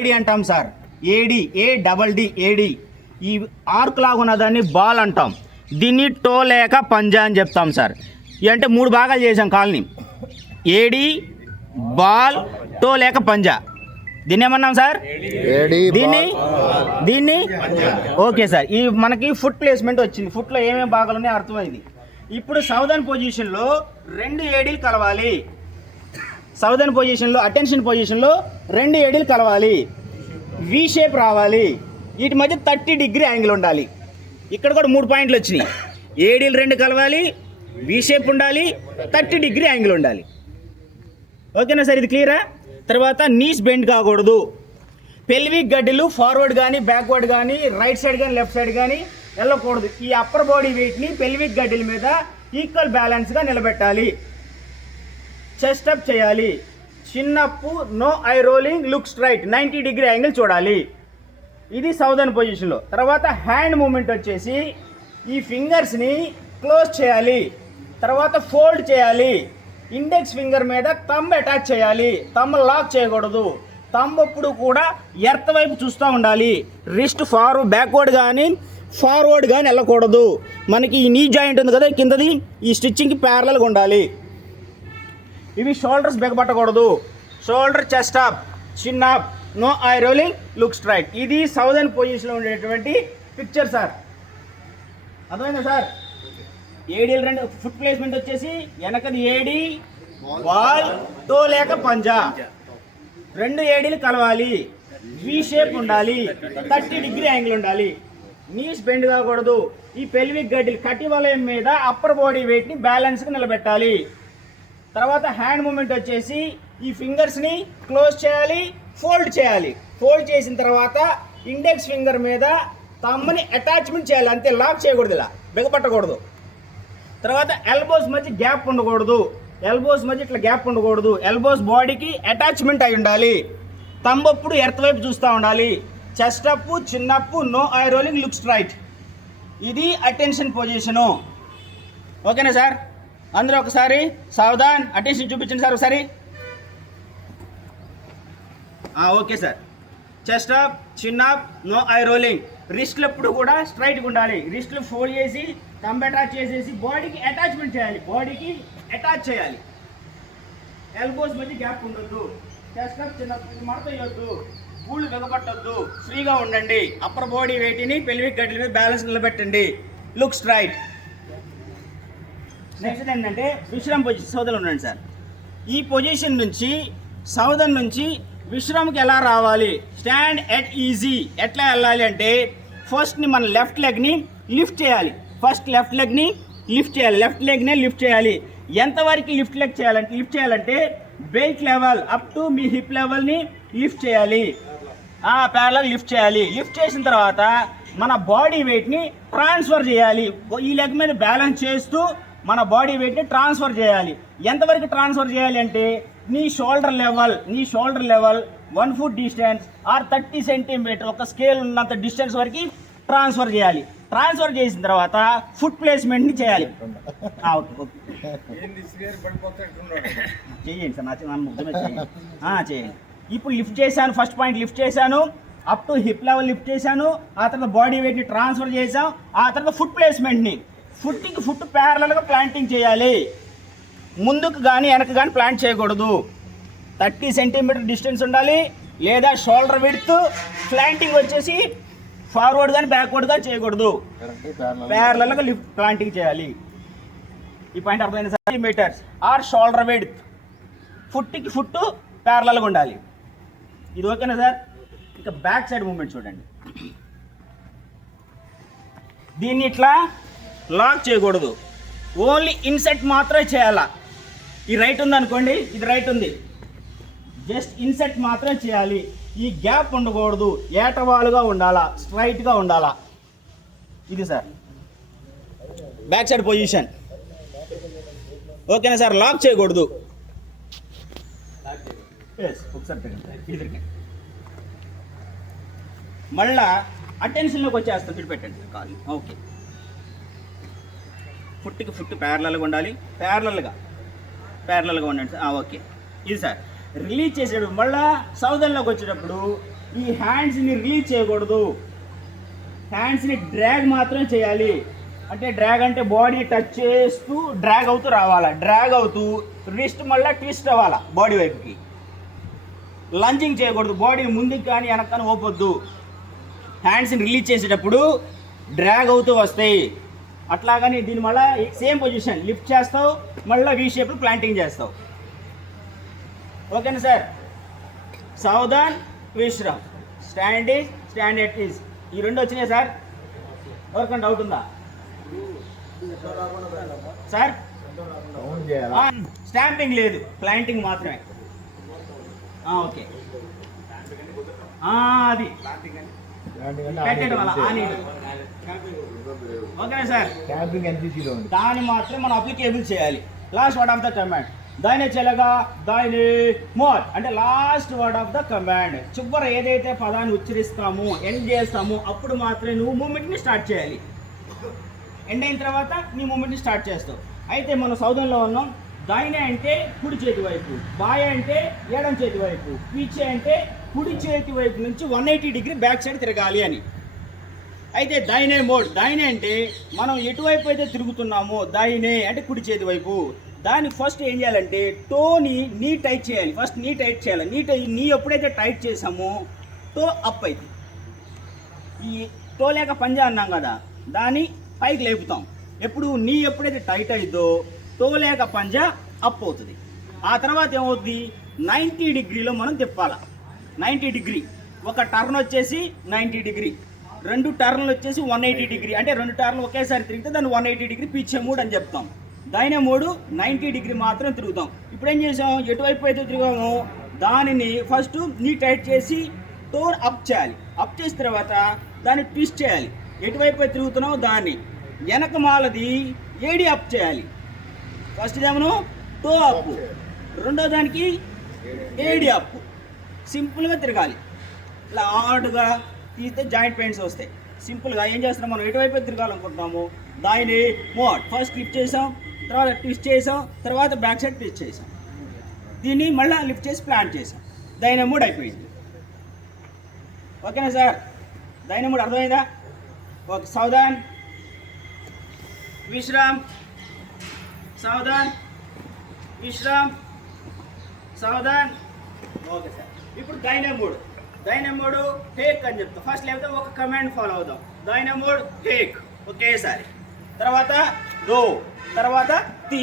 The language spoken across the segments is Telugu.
ఏడి అంటాం sir. A D A double D A D ఈ ఆర్క్ లాగా ఉన్నదాన్ని బాల్ అంటాం. దీన్ని టో లేక పంజా అని చెప్తాం సార్. అంటే మూడు భాగాలు చేసాం కాలనీ. ఏడి బాల్ టో లేక పంజా. దీన్ని ఏమన్నాం సార్? దీన్ని? దీన్ని? Okay sir. ఈ మనకి ఫుట్ ప్లేస్మెంట్ వచ్చింది. ఫుట్లో ఏమేమి భాగాలు ఉన్నాయో అర్థమైంది. ఇప్పుడు సౌదర్న్ పొజిషన్లో రెండు ఏడీలు కలవాలి. సౌదర్న్ పొజిషన్లో అటెన్షన్ పొజిషన్లో రెండు ఏడీలు కలవాలి. వి షేప్ రావాలి. వీటి మధ్య థర్టీ డిగ్రీ యాంగిల్ ఉండాలి. ఇక్కడ కూడా మూడు పాయింట్లు వచ్చినాయి. ఏడీలు రెండు కలవాలి వి షేప్ ఉండాలి థర్టీ డిగ్రీ యాంగిల్ ఉండాలి. ఓకేనా సార్ ఇది క్లియరా తర్వాత నీస్ బెండ్ కాకూడదు. పెల్విక్ గడ్డలు ఫార్వర్డ్ కానీ బ్యాక్వర్డ్ కానీ రైట్ సైడ్ కానీ లెఫ్ట్ సైడ్ కానీ వెళ్ళకూడదు. ఈ అప్పర్ బాడీ వెయిట్ని పెల్విక్ గడ్డల మీద ఈక్వల్ బ్యాలెన్స్గా నిలబెట్టాలి. చెస్ట్ అప్ చేయాలి. Chin up no eye rolling look straight ninety degree angle చూడాలి. ఇది సౌదర్న్ పొజిషన్లో తర్వాత హ్యాండ్ మూమెంట్ వచ్చేసి ఈ ఫింగర్స్ని క్లోజ్ చేయాలి. తర్వాత ఫోల్డ్ చేయాలి. ఇండెక్స్ ఫింగర్ మీద తమ్ అటాచ్ చేయాలి. తమ్ లాక్ చేయకూడదు. తంబ్ కూడా ఎర్త్ వైపు చూస్తూ ఉండాలి. రిస్ట్ ఫార్వర్డ్ బ్యాక్వర్డ్ కానీ ఫార్వర్డ్ కానీ వెళ్ళకూడదు. మనకి ఈ నీ జాయింట్ ఉంది కదా కిందది. ఈ స్టిచ్చింగ్కి ప్యారలల్గా ఉండాలి. ఇవి shoulders బెగబట్టకూడదు. Shoulder chest up chin up no eye rolling look straight ఇది సౌదర్న్ పొజిషన్లో ఉండేటువంటి పిక్చర్ సార్. అర్థమైందా సార్? ఏడీలు రెండు ఫుట్ ప్లేస్మెంట్ వచ్చేసి వెనకది ఏడి బాల్తో లేక పంజా. రెండు ఏడీలు కలవాలి. వి షేప్ ఉండాలి. థర్టీ డిగ్రీ యాంగిల్ ఉండాలి. నీస్ బెండ్ కాకూడదు. ఈ పెల్విక్ గడ్డి కటి వలయం మీద అప్పర్ బాడీ వెయిట్ని బ్యాలెన్స్గా నిలబెట్టాలి. తర్వాత హ్యాండ్ మూమెంట్ వచ్చేసి ఈ ఫింగర్స్ని క్లోజ్ చేయాలి ఫోల్డ్ చేయాలి. ఫోల్డ్ చేసిన తర్వాత ఇండెక్స్ ఫింగర్ మీద తమ్మని అటాచ్మెంట్ చేయాలి అంతే. లాక్ చేయకూడదు ఇలా. బిగపట్టకూడదు తర్వాత ఎల్బోస్ మధ్య గ్యాప్ ఉండకూడదు. ఎల్బోస్ మధ్య ఇట్లా గ్యాప్ ఉండకూడదు. ఎల్బోస్ బాడీకి అటాచ్మెంట్ అయి ఉండాలి. తంబప్పుడు ఎర్త్ వైపు చూస్తూ ఉండాలి. Chest up chin up no eye rolling look straight ఇది అటెన్షన్ పొజిషను ఓకేనా సార్? అందరూ ఒకసారి సావధాన్ అటెన్షన్ చూపించండి సార్ ఒకసారి. Okay sir. Chest up chin up no eye rolling రిస్ట్లు ఎప్పుడు కూడా స్ట్రైట్గా ఉండాలి. రిస్ట్లు ఫోల్డ్ చేసి తంబ్ అటాచ్ చేసేసి బాడీకి అటాచ్మెంట్ చేయాలి. బాడీకి అటాచ్ చేయాలి. ఎల్బోస్ మధ్య గ్యాప్ ఉండొద్దు. చెస్ట్ అప్ చిన్న మడత వేయొద్దు గూళ్ళు వెగపట్టొద్దు ఫ్రీగా ఉండండి. అప్పర్ బాడీ వెయిట్ని పెళ్ళివిక్ గడ్డల మీద బ్యాలెన్స్ నిలబెట్టండి. లుక్ స్ట్రైట్ నెక్స్ట్ ఏంటంటే విశ్రామ్ పొజిషన్ సౌదర్లో ఉండండి సార్. ఈ పొజిషన్ నుంచి సౌదర్ నుంచి విశ్రామ్కి ఎలా రావాలి? స్టాండ్ ఎట్ ఈజీ ఎట్లా వెళ్ళాలి అంటే ఫస్ట్ని మన లెఫ్ట్ లెగ్ని లిఫ్ట్ చేయాలి. ఫస్ట్ లెఫ్ట్ లెగ్ని లిఫ్ట్ చేయాలి. లెఫ్ట్ లెగ్నే లిఫ్ట్ చేయాలి. ఎంతవరకు లిఫ్ట్ లెగ్ చేయాలంటే లిఫ్ట్ చేయాలంటే బెల్ట్ లెవెల్ అప్ టు మీ హిప్ లెవెల్ని లిఫ్ట్ చేయాలి. ప్యారల్ లిఫ్ట్ చేయాలి. లిఫ్ట్ చేసిన తర్వాత మన బాడీ వెయిట్ని ట్రాన్స్ఫర్ చేయాలి. ఈ లెగ్ మీద బ్యాలెన్స్ చేస్తూ మన బాడీ వెయిట్ని ట్రాన్స్ఫర్ చేయాలి. ఎంతవరకు ట్రాన్స్ఫర్ చేయాలి అంటే నీ షోల్డర్ లెవెల్ నీ shoulder level one foot distance or thirty centimeter ఒక స్కేల్ ఉన్నంత డిస్టెన్స్ వరకు ట్రాన్స్ఫర్ చేయాలి. ట్రాన్స్ఫర్ చేసిన తర్వాత ఫుట్ ప్లేస్మెంట్ని చేయాలి. ఆ, ఓకే ఓకే చేయండి సార్ నా నా చేయండి. ఇప్పుడు లిఫ్ట్ చేశాను ఫస్ట్ పాయింట్ లిఫ్ట్ చేశాను up to hip level lift చేశాను ఆ తర్వాత బాడీ వెయిట్ని ట్రాన్స్ఫర్ చేసాం ఆ తర్వాత ఫుట్ ప్లేస్మెంట్ని ఫుట్కి ఫుట్ ప్యారలల్గా ప్లాంటింగ్ చేయాలి. ముందుకు కానీ వెనక కానీ ప్లాంట్ చేయకూడదు. థర్టీ సెంటీమీటర్ డిస్టెన్స్ ఉండాలి. లేదా షోల్డర్ విడ్త్ ప్లాంటింగ్ వచ్చేసి ఫార్వర్డ్ కానీ బ్యాక్వర్డ్ కానీ చేయకూడదు. ప్యారలల్గా లిఫ్ట్ ప్లాంటింగ్ చేయాలి. ఈ పాయింట్ అర్థమైంది సెంటీమీటర్స్ ఆర్ షోల్డర్ విడ్త్ ఫుట్కి ఫుట్ ప్యారలల్గా ఉండాలి. ఇది ఓకేనా సార్? ఇంకా బ్యాక్ సైడ్ మూమెంట్ చూడండి. దీన్ని ఇట్లా లాక్ చేయకూడదు. ఓన్లీ ఇన్సెట్ మాత్రమే చేయాలా? ఈ రైట్ ఉంది అనుకోండి ఇది రైట్ ఉంది. జస్ట్ ఇన్సెట్ మాత్రమే చేయాలి. ఈ గ్యాప్ ఉండకూడదు. ఏటవాలుగా ఉండాలా? స్ట్రైట్గా ఉండాలా? ఇది సార్. Back side position. ఓకేనా సార్? లాక్ చేయకూడదు. మళ్ళా అటెన్షన్లోకి వచ్చేస్తాం. ఇటు పెట్టండి కాల్. ఓకే. ఫుట్కి ఫుట్ ప్యారలల్గా ఉండాలి. ప్యారలల్గా. ప్యారలల్గా ఉండండి. Sir okay. ఇది సార్. రిలీజ్ చేసేటప్పుడు మళ్ళా సౌదర్లోకి వచ్చేటప్పుడు ఈ హ్యాండ్స్ని రిలీజ్ చేయకూడదు. హ్యాండ్స్ని డ్రాగ్ మాత్రం చేయాలి. అంటే డ్రాగ్ అంటే బాడీ టచ్ చేస్తూ డ్రాగ్ అవుతూ రావాలా? డ్రాగ్ అవుతూ రిస్ట్ మళ్ళీ ట్విస్ట్ అవ్వాలా బాడీ వైపుకి? లంచింగ్ చేయకూడదు. బాడీ ముందుకు కానీ వెనక్కి కానీ ఓపొద్దు హ్యాండ్స్ని రిలీజ్ చేసేటప్పుడు డ్రాగ్ అవుతూ వస్తాయి. అట్లాగని దీని మళ్ళీ సేమ్ పొజిషన్ లిఫ్ట్ చేస్తావు మళ్ళీ వీ షేప్ ప్లాంటింగ్ చేస్తావు. ఓకేనా సార్? సౌదాన్ Vishram. Stand easy stand at ease ఈ రెండు వచ్చినాయి సార్? ఎవరికైనా డౌట్ ఉందా? సార్? స్టాంపింగ్ లేదు. ప్లాంటింగ్ మాత్రమే. ఓకే. అది. పెట్టడం వల్ల ఆని ఓకేనా సార్. క్యాంపింగ్ ఎన్సీసీలో ఉంది. దాన్ని మాత్రం మనం అప్లికేబుల్ చేయాలి. Last word of the command దాని చెలగా దాని మోర్. అంటే last word of the command చివర ఏదైతే పదాన్ని ఉచ్చరిస్తామో ఎండ్ చేస్తామో అప్పుడు మాత్రమే నువ్వు మూమెంట్ని స్టార్ట్ చేయాలి. ఎండ్ అయిన తర్వాత నీ మూమెంట్ని స్టార్ట్ చేస్తావు. అయితే మనం సౌదంలో ఉన్నాం. దాయినే అంటే కుడి చేతి వైపు బాయ్ అంటే ఎడం చేతి వైపు పీచే అంటే కుడి చేతి వైపు నుంచి one eighty degree back side తిరగాలి అని. అయితే దైనే మోడ్ దైనే అంటే మనం ఎటువైపు అయితే తిరుగుతున్నామో దైనే అంటే కుడి చేతి వైపు. దాన్ని ఫస్ట్ ఏం చేయాలంటే టోని నీ టైట్ చేయాలి. ఫస్ట్ నీ టైట్ చేయాలి. నీ టై నీ ఎప్పుడైతే టైట్ చేసామో టో అప్ అయితే. ఈ టో లేక పంజా అన్నాం కదా దాన్ని పైకి లేపుతాం. ఎప్పుడు నీ ఎప్పుడైతే టైట్ అయిద్దో టో లేక పంజా అప్ అవుతుంది. ఆ తర్వాత ఏమవుతుంది నైంటీ డిగ్రీలో మనం తిప్పాలి. Ninety degree. ఒక టర్న్ వచ్చేసి నైంటీ డిగ్రీ. రెండు టర్న్లు వచ్చేసి వన్ ఎయిటీ డిగ్రీ. అంటే రెండు టర్న్లు ఒకేసారి తిరిగితే దాన్ని వన్ ఎయిటీ డిగ్రీ పిచ్చే మూడు అని చెప్తాం. దైన మూడు నైంటీ డిగ్రీ మాత్రం తిరుగుతాం. ఇప్పుడు ఏం చేసాం? ఎటువైపు అయితే తిరిగామో దానిని ఫస్ట్ నీ టైట్ చేసి టోన్ అప్ చేయాలి. అప్ చేసిన తర్వాత దాన్ని ట్విస్ట్ చేయాలి. ఎటువైపు అయితే తిరుగుతున్నావు దాన్ని. వెనక మాలది ఏడి అప్ చేయాలి. ఫస్ట్ ఏమను టో అప్. రెండో దానికి ఏడి అప్. సింపుల్గా తిరగాలి. ఇలా ఆడుగా తీస్తే జాయింట్ పెయిన్స్ వస్తాయి. సింపుల్గా ఏం చేస్తున్నాం మనం? ఎటువైపు తిరగాలనుకుంటున్నాము? దాన్ని మోడ్ ఫస్ట్ క్లిప్ చేసాం తర్వాత ట్విస్ట్ చేసాం తర్వాత బ్యాక్ సైడ్ ట్విస్ట్ చేసాం. దీన్ని మళ్ళీ లిఫ్ట్ చేసి ప్లాంట్ చేసాం. దాని మూడ్ అయిపోయింది. ఓకేనా సార్? దాని మూడ్ అర్థమైందా? ఓకే సౌదాన్ విశ్రామ్. సౌదాన్ విశ్రామ్. సౌదాన్ ఓకే సార్. ఇప్పుడు డైనమోడ్ డైనమోడ్ టేక్ అని చెప్తాం ఫస్ట్ లేకపోతే ఒక కమాండ్ ఫాలో అవుదాం డైనమోడ్ టేక్ ఒకేసారి తర్వాత గో తర్వాత తీ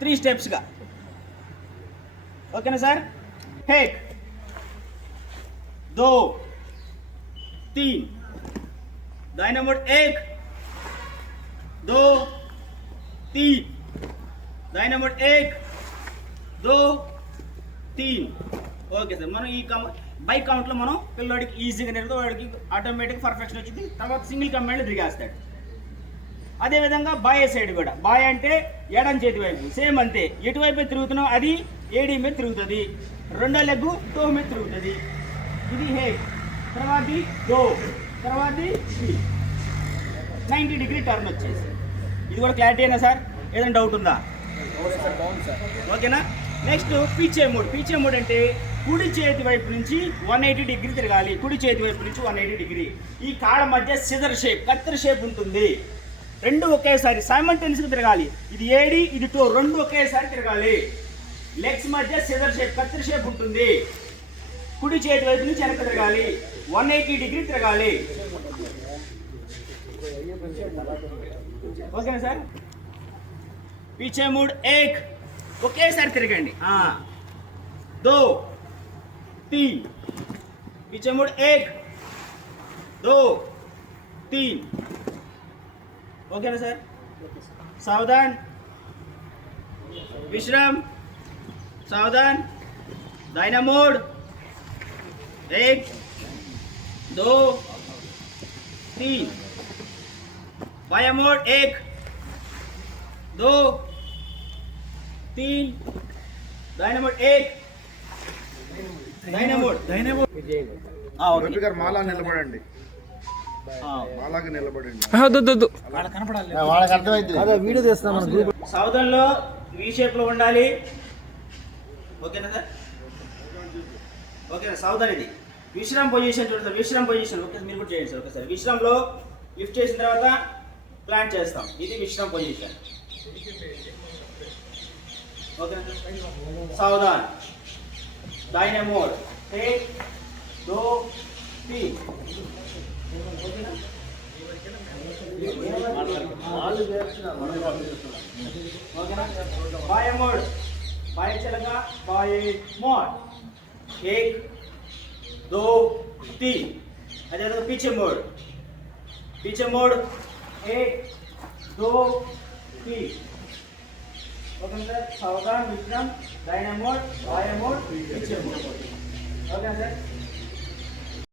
త్రీ స్టెప్స్గా ఓకేనా సార్ టేక్ दो तीन डायनामोड एक दो तीन डायनामोड एक दो तीन ఓకే సార్. మనం ఈ కమ బై కౌంట్లో మనం పిల్లోడికి ఈజీగా నేర్పుతూ వాడికి ఆటోమేటిక్ పర్ఫెక్షన్ వచ్చింది. తర్వాత సింగిల్ కమాండ్ తిరిగేస్తాడు. అదేవిధంగా బాయ్ సైడ్ కూడా. బాయ్ అంటే ఎడం చేతి వైపు. సేమ్ అంతే. ఎటువైపు తిరుగుతున్నాం అది ఏడి మీద తిరుగుతుంది. రెండో లెగ్గు టో మీద తిరుగుతుంది. ఇది హే తర్వాత గో తర్వాత నైంటీ డిగ్రీ టర్న్ వచ్చేసి. ఇది కూడా క్లారిటీ అయినా సార్? ఏదైనా డౌట్ ఉందా? ఓకేనా? నెక్స్ట్ పీచే మూడ్. పీచే మూడ్ అంటే కుడి చేతి వైపు నుంచి వన్ ఎయిటీ డిగ్రీ తిరగాలి. కుడి చేతి వైపు నుంచి వన్ ఎయిటీ డిగ్రీ. ఈ కాడ మధ్య సిజర్ షేప్ కత్తెర షేప్ ఉంటుంది. రెండు ఒకేసారి సైమల్టేనియస్గా తిరగాలి. ఇది ఏడి ఇది టూ. రెండు ఒకేసారి తిరగాలి. లెగ్స్ మధ్య సిజర్ షేప్ కత్తెర షేప్ ఉంటుంది. కుడి చేతి వైపు నుంచి వెనక తిరగాలి. వన్ ఎయిటీ డిగ్రీ తిరగాలి. ఓకేనా సార్? పీచే మూడ్ ఏక్. ఒకేసారి తిరగండి. దో. दो सर सावधान विश्राम सावधान दाइना मोड़ एक दो तीन बाया मोड़ एक दो तीन डायनामोड एक डायनामोड डायनामोड हाँ రవి ओके గారు మాలా నిలబడండి हाँ మాలాగా నిలబడండి వాళ్ళకి అర్థమైంది అదే వీడియో తీస్తాం మన గ్రూప్ సౌదన్లో వి షేప్లో ఉండాలి ఓకేనా సార్ ఓకే సావధాన్ ఇది విశ్రామ్ పొజిషన్ చూడండి సార్ విశ్రామ్ పొజిషన్ ఓకే మీరు కూడా చేయండి సార్ ఒకసారి విశ్రామ్లో లిఫ్ట్ చేసిన తర్వాత ప్లాంట్ చేస్తాం ఇది విశ్రామ్ పొజిషన్ ఓకే సావధాన్ दाहिने मोड़ एक दो तीन ओके ना बाएं मोड़ बाएं चलेगा बाएं मोड़ एक दो तीन अच्छा तो पीछे मोड़ पीछे मोड़ एक दो तीन Okay sir. సావధాన్ విక్రమ్ డైనమోడ్ మోడ్ ఓకే సార్.